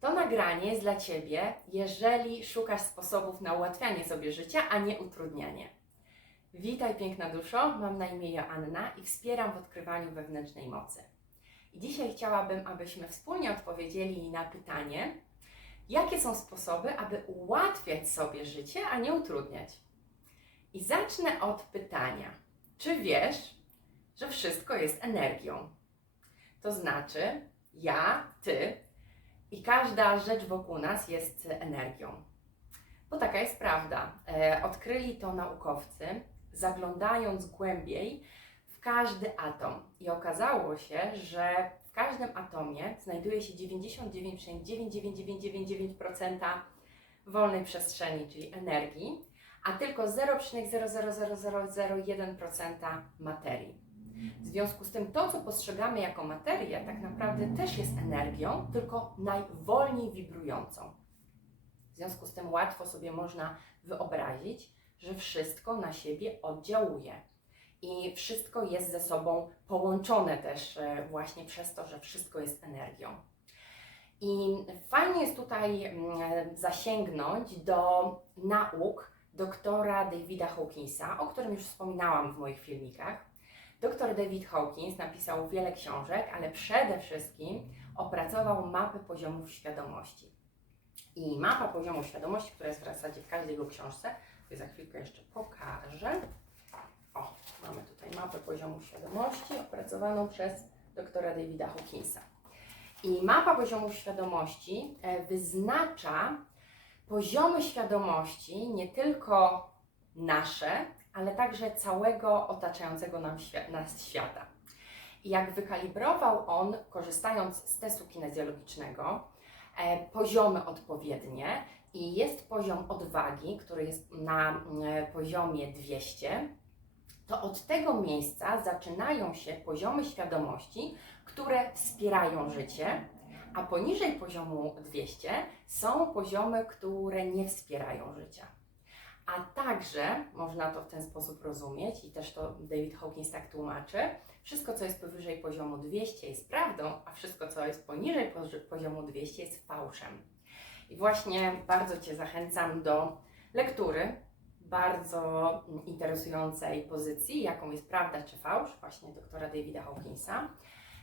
To nagranie jest dla Ciebie, jeżeli szukasz sposobów na ułatwianie sobie życia, a nie utrudnianie. Witaj piękna duszo, mam na imię Joanna i wspieram w odkrywaniu wewnętrznej mocy. I dzisiaj chciałabym, abyśmy wspólnie odpowiedzieli na pytanie, jakie są sposoby, aby ułatwiać sobie życie, a nie utrudniać. I zacznę od pytania, czy wiesz, że wszystko jest energią? To znaczy, ja, ty i każda rzecz wokół nas jest energią. Bo taka jest prawda. Odkryli to naukowcy, zaglądając głębiej w każdy atom. I okazało się, że w każdym atomie znajduje się 99,99999% wolnej przestrzeni, czyli energii, a tylko 0,0000001% materii. W związku z tym to, co postrzegamy jako materię, tak naprawdę też jest energią, tylko najwolniej wibrującą. W związku z tym łatwo sobie można wyobrazić, że wszystko na siebie oddziałuje. I wszystko jest ze sobą połączone też właśnie przez to, że wszystko jest energią. I fajnie jest tutaj zasięgnąć do nauk doktora Davida Hawkinsa, o którym już wspominałam w moich filmikach. Dr David Hawkins napisał wiele książek, ale przede wszystkim opracował mapę poziomów świadomości. I mapa poziomu świadomości, która jest w zasadzie w każdej jego książce, to za chwilkę jeszcze pokażę. O, mamy tutaj mapę poziomu świadomości opracowaną przez doktora Davida Hawkinsa. I mapa poziomu świadomości wyznacza poziomy świadomości nie tylko nasze, ale także całego otaczającego nas świata. I jak wykalibrował on, korzystając z testu kinezjologicznego, poziomy odpowiednie i jest poziom odwagi, który jest na poziomie 200, to od tego miejsca zaczynają się poziomy świadomości, które wspierają życie, a poniżej poziomu 200 są poziomy, które nie wspierają życia. A także można to w ten sposób rozumieć i też to David Hawkins tak tłumaczy, wszystko co jest powyżej poziomu 200 jest prawdą, a wszystko co jest poniżej poziomu 200 jest fałszem. I właśnie bardzo Cię zachęcam do lektury bardzo interesującej pozycji, jaką jest prawda czy fałsz, właśnie doktora Davida Hawkinsa.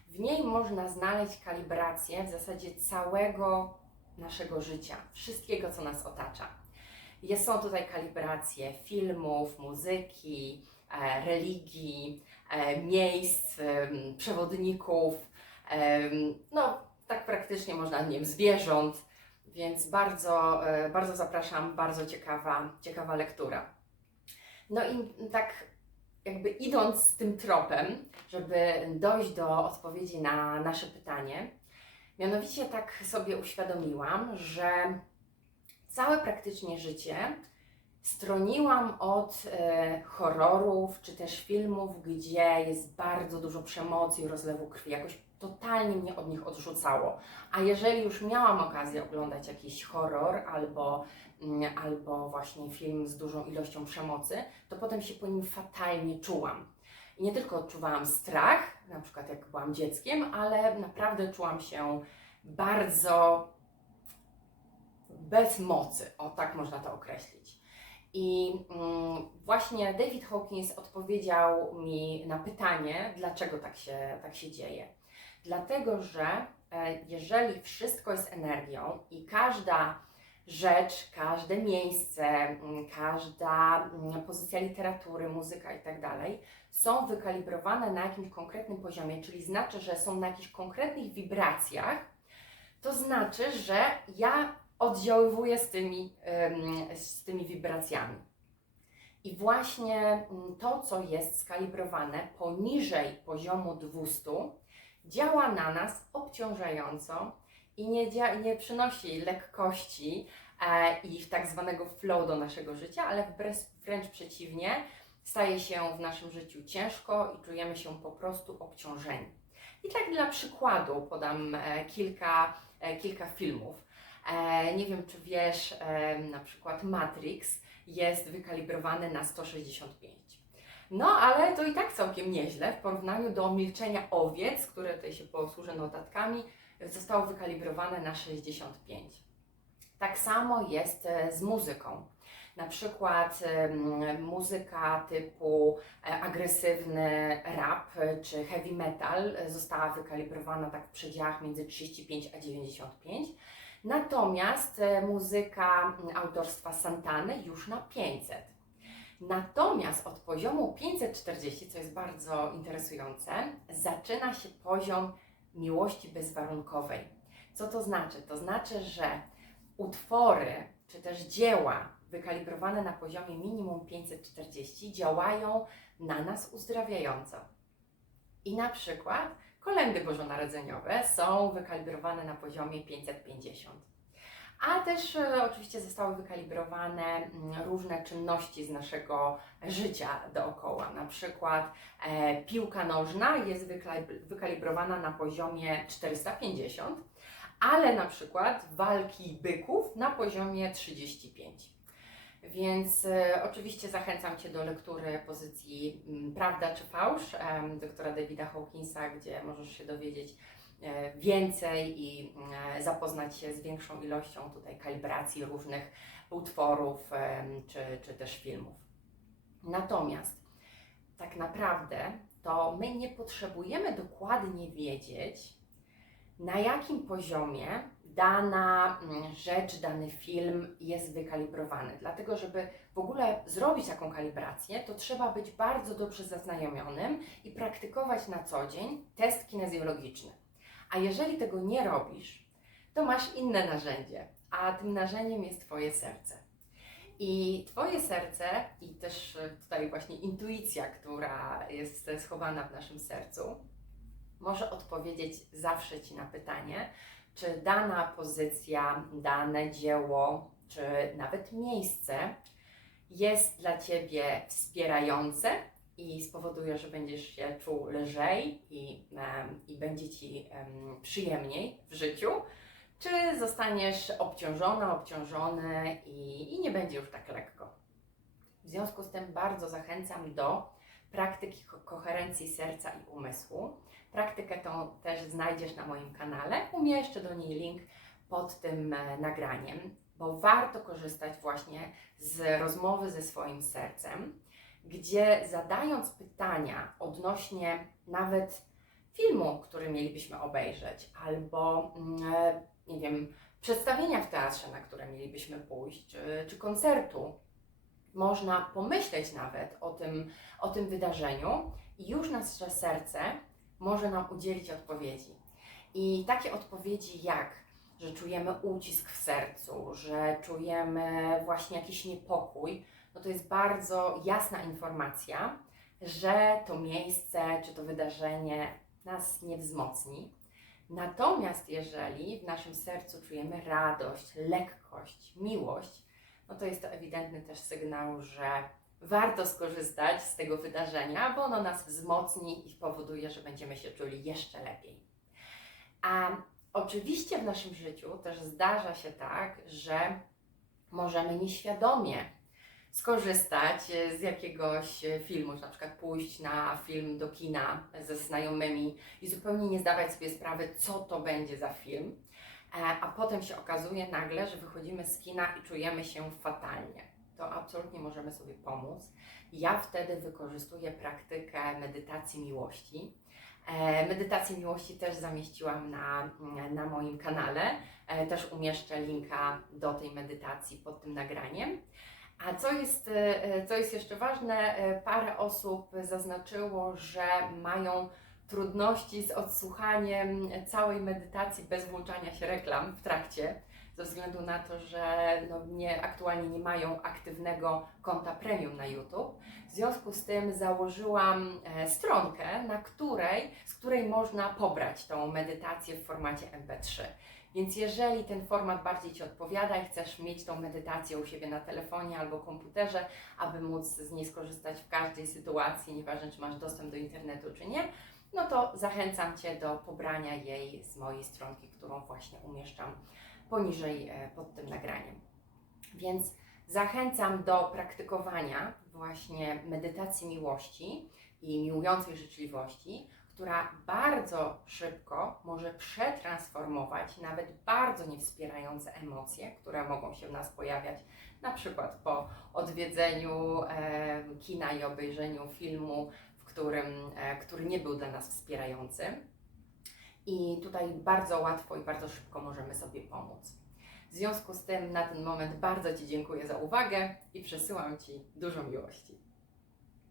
W niej można znaleźć kalibrację w zasadzie całego naszego życia, wszystkiego co nas otacza. Są tutaj kalibracje filmów, muzyki, religii, miejsc, przewodników, no tak praktycznie można, nie wiem, zwierząt, więc bardzo zapraszam, bardzo ciekawa lektura. No i tak jakby idąc tym tropem, żeby dojść do odpowiedzi na nasze pytanie, mianowicie tak sobie uświadomiłam, że całe praktycznie życie stroniłam od horrorów czy też filmów, gdzie jest bardzo dużo przemocy i rozlewu krwi. Jakoś totalnie mnie od nich odrzucało. A jeżeli już miałam okazję oglądać jakiś horror albo właśnie film z dużą ilością przemocy, to potem się po nim fatalnie czułam. I nie tylko odczuwałam strach, na przykład jak byłam dzieckiem, ale naprawdę czułam się bardzo bez mocy, o tak można to określić. I właśnie David Hawkins odpowiedział mi na pytanie, dlaczego tak się dzieje. Dlatego, że jeżeli wszystko jest energią i każda rzecz, każde miejsce, każda pozycja literatury, muzyka i tak dalej są wykalibrowane na jakimś konkretnym poziomie, czyli znaczy, że są na jakichś konkretnych wibracjach, to znaczy, że ja oddziaływuję z tymi wibracjami. I właśnie to, co jest skalibrowane poniżej poziomu 200, działa na nas obciążająco i nie przynosi lekkości i tak zwanego flow do naszego życia, ale wręcz przeciwnie, staje się w naszym życiu ciężko i czujemy się po prostu obciążeni. I tak dla przykładu podam kilka filmów. Nie wiem, czy wiesz, na przykład Matrix jest wykalibrowany na 165. No, ale to i tak całkiem nieźle w porównaniu do Milczenia owiec, które tutaj się posłużę notatkami, zostało wykalibrowane na 65. Tak samo jest z muzyką. Na przykład muzyka typu agresywny rap czy heavy metal została wykalibrowana tak w przedziałach między 35 a 95. Natomiast muzyka autorstwa Santany już na 500. Natomiast od poziomu 540, co jest bardzo interesujące, zaczyna się poziom miłości bezwarunkowej. Co to znaczy? To znaczy, że utwory czy też dzieła wykalibrowane na poziomie minimum 540 działają na nas uzdrawiająco. I na przykład kolędy bożonarodzeniowe są wykalibrowane na poziomie 550. A też oczywiście zostały wykalibrowane różne czynności z naszego życia dookoła. Na przykład piłka nożna jest wykalibrowana na poziomie 450, ale na przykład walki byków na poziomie 35. Więc oczywiście zachęcam Cię do lektury pozycji Prawda czy Fałsz doktora Davida Hawkinsa, gdzie możesz się dowiedzieć więcej i zapoznać się z większą ilością tutaj kalibracji różnych utworów czy też filmów. Natomiast tak naprawdę to my nie potrzebujemy dokładnie wiedzieć, na jakim poziomie dana rzecz, dany film jest wykalibrowany. Dlatego, żeby w ogóle zrobić taką kalibrację, to trzeba być bardzo dobrze zaznajomionym i praktykować na co dzień test kinezjologiczny. A jeżeli tego nie robisz, to masz inne narzędzie, a tym narzędziem jest Twoje serce. I Twoje serce i też tutaj właśnie intuicja, która jest schowana w naszym sercu, może odpowiedzieć zawsze Ci na pytanie, czy dana pozycja, dane dzieło, czy nawet miejsce jest dla Ciebie wspierające i spowoduje, że będziesz się czuł lżej i będzie Ci przyjemniej w życiu, czy zostaniesz obciążony i nie będzie już tak lekko. W związku z tym bardzo zachęcam do praktyki koherencji serca i umysłu. Praktykę tą też znajdziesz na moim kanale. Umieszczę do niej link pod tym nagraniem, bo warto korzystać właśnie z rozmowy ze swoim sercem, gdzie zadając pytania odnośnie nawet filmu, który mielibyśmy obejrzeć, albo nie wiem, przedstawienia w teatrze, na które mielibyśmy pójść, czy koncertu, można pomyśleć nawet o tym wydarzeniu i już nasze serce może nam udzielić odpowiedzi. I takie odpowiedzi jak, że czujemy ucisk w sercu, że czujemy właśnie jakiś niepokój, no to jest bardzo jasna informacja, że to miejsce czy to wydarzenie nas nie wzmocni. Natomiast jeżeli w naszym sercu czujemy radość, lekkość, miłość, no to jest to ewidentny też sygnał, że warto skorzystać z tego wydarzenia, bo ono nas wzmocni i spowoduje, że będziemy się czuli jeszcze lepiej. A oczywiście w naszym życiu też zdarza się tak, że możemy nieświadomie skorzystać z jakiegoś filmu, na przykład pójść na film do kina ze znajomymi i zupełnie nie zdawać sobie sprawy, co to będzie za film, a potem się okazuje nagle, że wychodzimy z kina i czujemy się fatalnie. To absolutnie możemy sobie pomóc. Ja wtedy wykorzystuję praktykę medytacji miłości. Medytację miłości też zamieściłam na moim kanale. Też umieszczę linka do tej medytacji pod tym nagraniem. A co jest jeszcze ważne, parę osób zaznaczyło, że mają trudności z odsłuchaniem całej medytacji bez włączania się reklam w trakcie, ze względu na to, że aktualnie nie mają aktywnego konta premium na YouTube. W związku z tym założyłam stronkę, z której można pobrać tą medytację w formacie MP3. Więc jeżeli ten format bardziej Ci odpowiada i chcesz mieć tą medytację u siebie na telefonie albo komputerze, aby móc z niej skorzystać w każdej sytuacji, nieważne czy masz dostęp do internetu czy nie, no to zachęcam Cię do pobrania jej z mojej stronki, którą właśnie umieszczam poniżej pod tym nagraniem. Więc zachęcam do praktykowania właśnie medytacji miłości i miłującej życzliwości, która bardzo szybko może przetransformować nawet bardzo niewspierające emocje, które mogą się w nas pojawiać, na przykład po odwiedzeniu kina i obejrzeniu filmu, który nie był dla nas wspierający. I tutaj bardzo łatwo i bardzo szybko możemy sobie pomóc. W związku z tym na ten moment bardzo Ci dziękuję za uwagę i przesyłam Ci dużo miłości.